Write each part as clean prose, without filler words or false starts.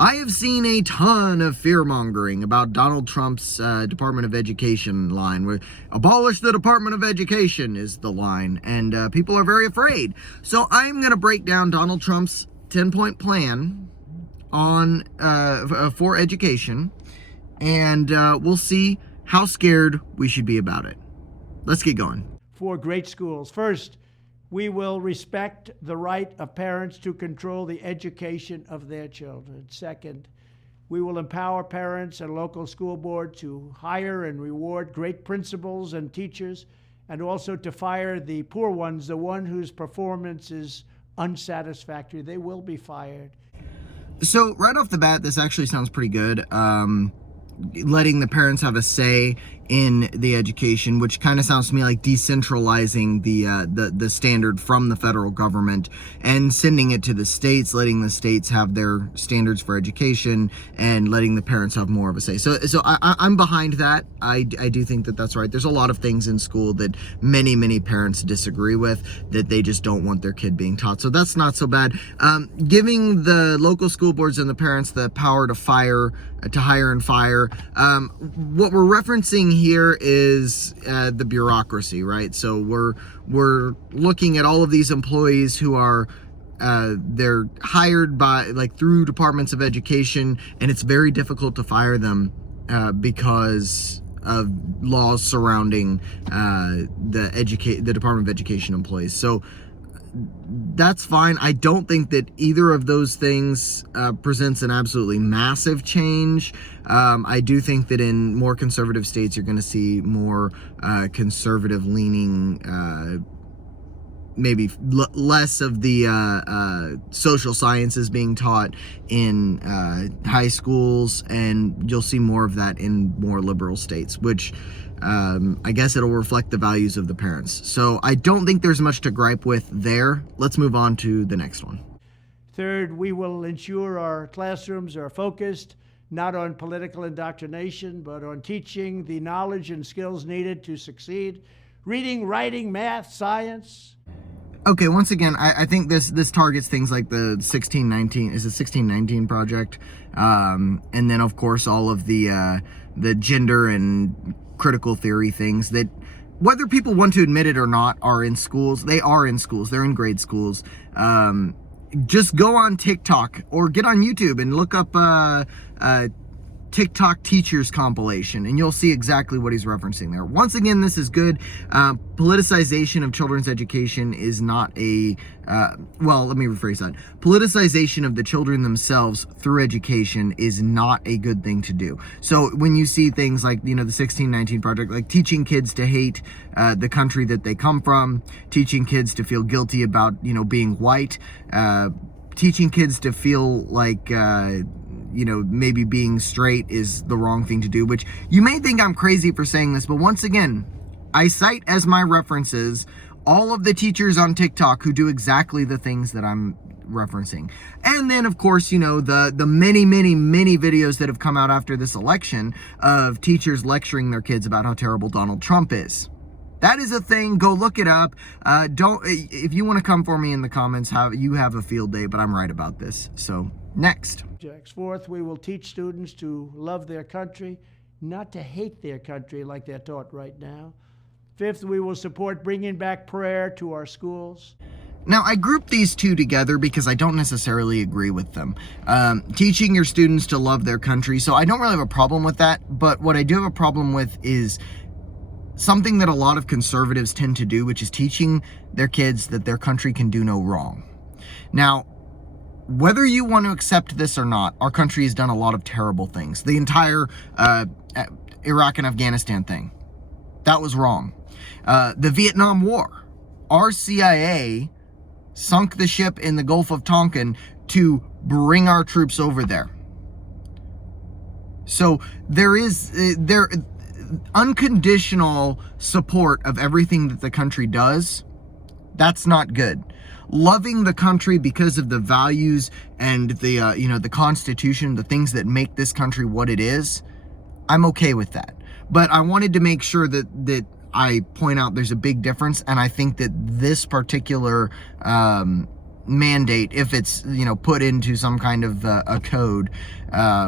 I have seen a ton of fear-mongering about Donald Trump's Department of Education line, where abolish the Department of Education is the line, and people are very afraid. So I'm going to break down Donald Trump's 10-point plan on for education, and we'll see how scared we should be about it. Let's get going. For great schools. First, we will respect the right of parents to control the education of their children. Second, we will empower parents and local school board to hire and reward great principals and teachers, and also to fire the poor ones, the one whose performance is unsatisfactory. They will be fired. So right off the bat, this actually sounds pretty good. Letting the parents have a say in the education, which kind of sounds to me like decentralizing the standard from the federal government and sending it to the states, letting the states have their standards for education and letting the parents have more of a say. So I'm behind that. I do think that that's right. There's a lot of things in school that many parents disagree with, that they just don't want their kid being taught. So that's not so bad. Giving the local school boards and the parents the power to hire and fire. What we're referencing here is the bureaucracy, right? So we're looking at all of these employees who are they're hired by through departments of education, and it's very difficult to fire them because of laws surrounding the Department of Education employees. So that's fine. I don't think that either of those things presents an absolutely massive change. I do think that in more conservative states, you're going to see more conservative leaning, maybe less of the social sciences being taught in high schools, and you'll see more of that in more liberal states, which I guess it'll reflect the values of the parents. So I don't think there's much to gripe with there. Let's move on to the next one. Third, we will ensure our classrooms are focused not on political indoctrination, but on teaching the knowledge and skills needed to succeed. Reading, writing, math, science. Okay, once again, I think this targets things like the 1619 project, and then of course all of the gender and critical theory things that, whether people want to admit it or not, are in schools. They are in schools. They're in grade schools. Just go on TikTok or get on YouTube and look up TikTok teachers compilation, and you'll see exactly what he's referencing there. Once again, this is good. Politicization of children's education is not a well, let me rephrase that. Politicization of the children themselves through education is not a good thing to do. So when you see things like, the 1619 project, like teaching kids to hate the country that they come from, teaching kids to feel guilty about being white, teaching kids to feel like maybe being straight is the wrong thing to do, which you may think I'm crazy for saying this, but once again, I cite as my references all of the teachers on TikTok who do exactly the things that I'm referencing. And then of course, the many videos that have come out after this election of teachers lecturing their kids about how terrible Donald Trump is. That is a thing. Go look it up. If you want to come for me in the comments, you have a field day, but I'm right about this. So next. Fourth, we will teach students to love their country, not to hate their country like they're taught right now. Fifth, we will support bringing back prayer to our schools. Now, I group these two together because I don't necessarily agree with them. Teaching your students to love their country, so I don't really have a problem with that, but what I do have a problem with is something that a lot of conservatives tend to do, which is teaching their kids that their country can do no wrong. Now, whether you want to accept this or not, our country has done a lot of terrible things. The entire Iraq and Afghanistan thing, that was wrong. The Vietnam War, our CIA sunk the ship in the Gulf of Tonkin to bring our troops over there. So there is unconditional support of everything that the country does. That's not good. Loving the country because of the values and the Constitution, the things that make this country what it is, I'm okay with that. But I wanted to make sure that I point out there's a big difference, and I think that this particular mandate, if it's, you know, put into some kind of a code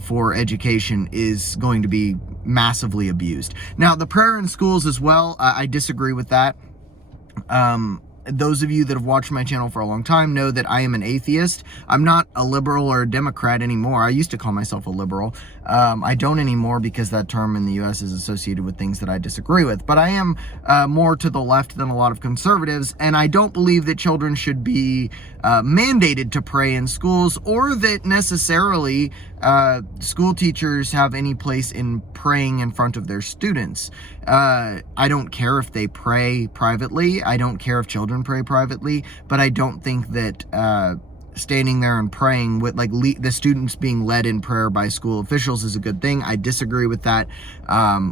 for education, is going to be massively abused. Now, the prayer in schools as well, I disagree with that. Those of you that have watched my channel for a long time know that I am an atheist. I'm not a liberal or a Democrat anymore. I used to call myself a liberal. I don't anymore because that term in the US is associated with things that I disagree with. But I am more to the left than a lot of conservatives, and I don't believe that children should be mandated to pray in schools, or that necessarily school teachers have any place in praying in front of their students. I don't care if they pray privately. I don't care if children pray privately, but I don't think that standing there and praying with the students being led in prayer by school officials is a good thing. I disagree with that.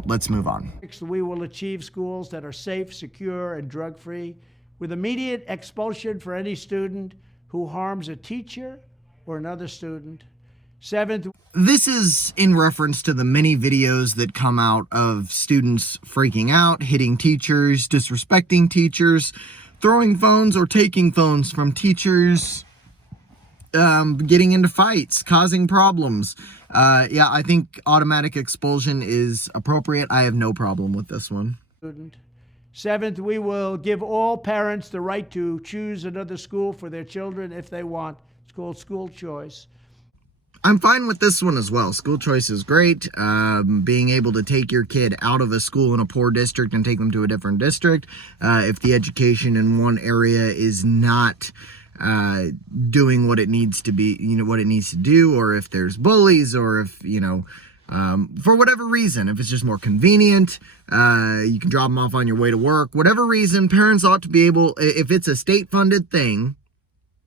Let's move on. We will achieve schools that are safe, secure, and drug-free, with immediate expulsion for any student who harms a teacher or another student. 7th, this is in reference to the many videos that come out of students freaking out, hitting teachers, disrespecting teachers, throwing phones or taking phones from teachers, getting into fights, causing problems. Yeah, I think automatic expulsion is appropriate. I have no problem with this one. 7th, we will give all parents the right to choose another school for their children if they want. It's called school choice. I'm fine with this one as well. School choice is great. Being able to take your kid out of a school in a poor district and take them to a different district. If the education in one area is not doing what it needs to be, you know, what it needs to do, or if there's bullies, or if, you know, for whatever reason, if it's just more convenient, you can drop them off on your way to work. Whatever reason, parents ought to be able, if it's a state-funded thing,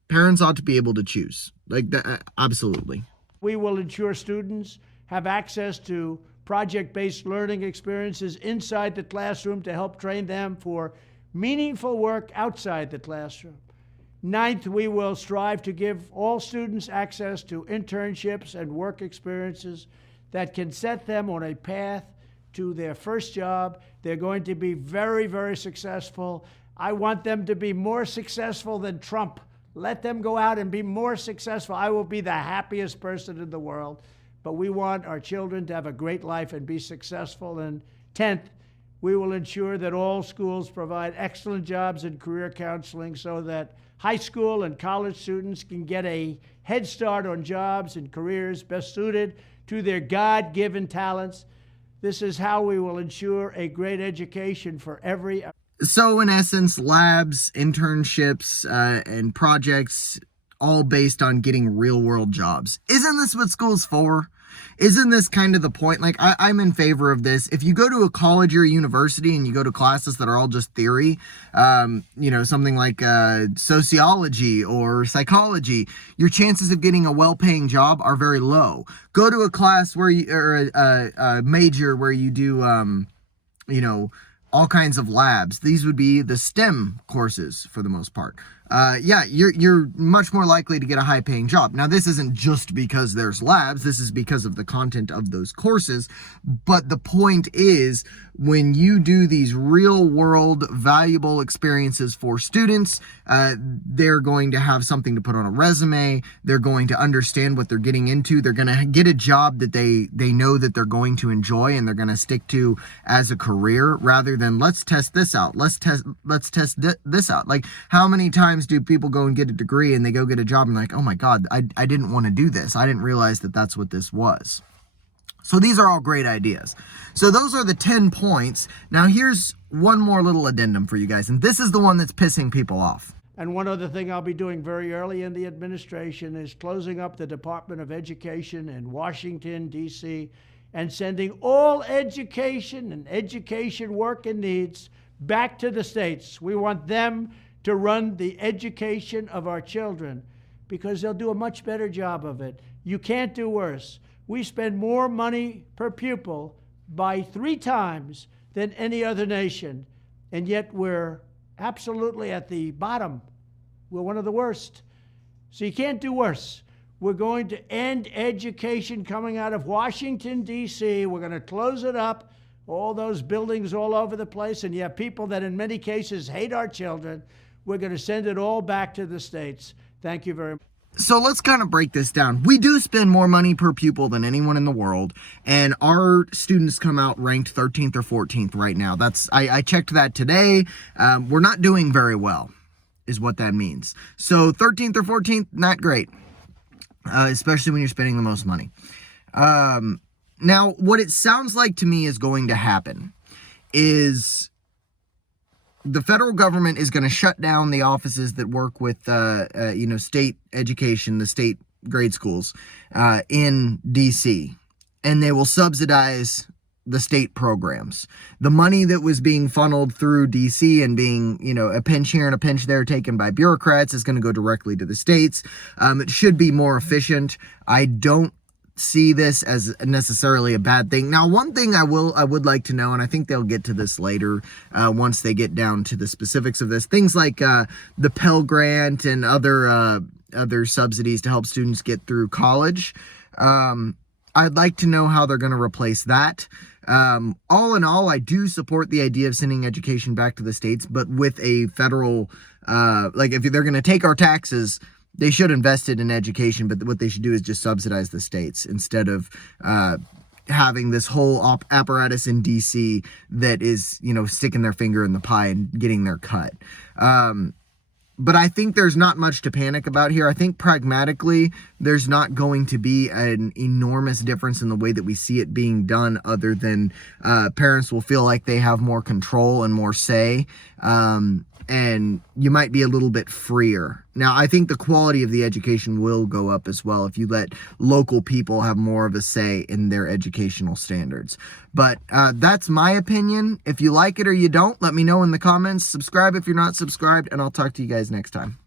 parents ought to be able to choose. Like that, absolutely. We will ensure students have access to project-based learning experiences inside the classroom to help train them for meaningful work outside the classroom. 9th, we will strive to give all students access to internships and work experiences that can set them on a path to their first job. They're going to be very, very successful. I want them to be more successful than Trump. Let them go out and be more successful. I will be the happiest person in the world. But we want our children to have a great life and be successful. And 10th, we will ensure that all schools provide excellent jobs and career counseling so that high school and college students can get a head start on jobs and careers best suited to their God-given talents. This is how we will ensure a great education for every. So in essence, labs, internships, and projects, all based on getting real world jobs. Isn't this what school's for? Isn't this kind of the point? Like, I'm in favor of this. If you go to a college or a university and you go to classes that are all just theory, you know, something like sociology or psychology, your chances of getting a well-paying job are very low. Go to a class where you, or a major where you do, you know, all kinds of labs. These would be the STEM courses for the most part. Yeah, you're much more likely to get a high-paying job. Now, this isn't just because there's labs. This is because of the content of those courses. But the point is, when you do these real-world, valuable experiences for students, they're going to have something to put on a resume. They're going to understand what they're getting into. They're going to get a job that they know that they're going to enjoy and they're going to stick to as a career, rather than let's test this out. Let's test this out. Like, how many times do people go and get a degree and they go get a job and like, oh my God, I didn't want to do this. I didn't realize that that's what this was. So these are all great ideas. So those are the 10 points. Now here's one more little addendum for you guys, and this is the one that's pissing people off. And one other thing I'll be doing very early in the administration is closing up the Department of Education in Washington, D.C., and sending all education and education work and needs back to the states. We want them to run the education of our children because they'll do a much better job of it. You can't do worse. We spend more money per pupil by 3 times than any other nation, and yet we're absolutely at the bottom. We're one of the worst. So you can't do worse. We're going to end education coming out of Washington, D.C. We're going to close it up, all those buildings all over the place, and you have people that in many cases hate our children. We're going to send it all back to the states. Thank you very much. So let's kind of break this down. We do spend more money per pupil than anyone in the world, and our students come out ranked 13th or 14th right now. I checked that today. We're not doing very well, is what that means. So 13th or 14th, not great, especially when you're spending the most money. Now, what it sounds like to me is going to happen is the federal government is going to shut down the offices that work with, state education, the state grade schools in D.C., and they will subsidize the state programs. The money that was being funneled through D.C. and being, a pinch here and a pinch there taken by bureaucrats is going to go directly to the states. It should be more efficient. I don't see this as necessarily a bad thing. Now, one thing I would like to know, and I think they'll get to this later once they get down to the specifics of this, things like the Pell Grant and other subsidies to help students get through college. I'd like to know how they're going to replace that. All in all, I do support the idea of sending education back to the states, but with a federal, if they're going to take our taxes, they should invest it in education, but what they should do is just subsidize the states instead of having this whole apparatus in D.C. that is, sticking their finger in the pie and getting their cut. But I think there's not much to panic about here. I think pragmatically, there's not going to be an enormous difference in the way that we see it being done, other than parents will feel like they have more control and more say. And you might be a little bit freer. Now, I think the quality of the education will go up as well if you let local people have more of a say in their educational standards. But that's my opinion. If you like it or you don't, let me know in the comments. Subscribe if you're not subscribed, and I'll talk to you guys next time.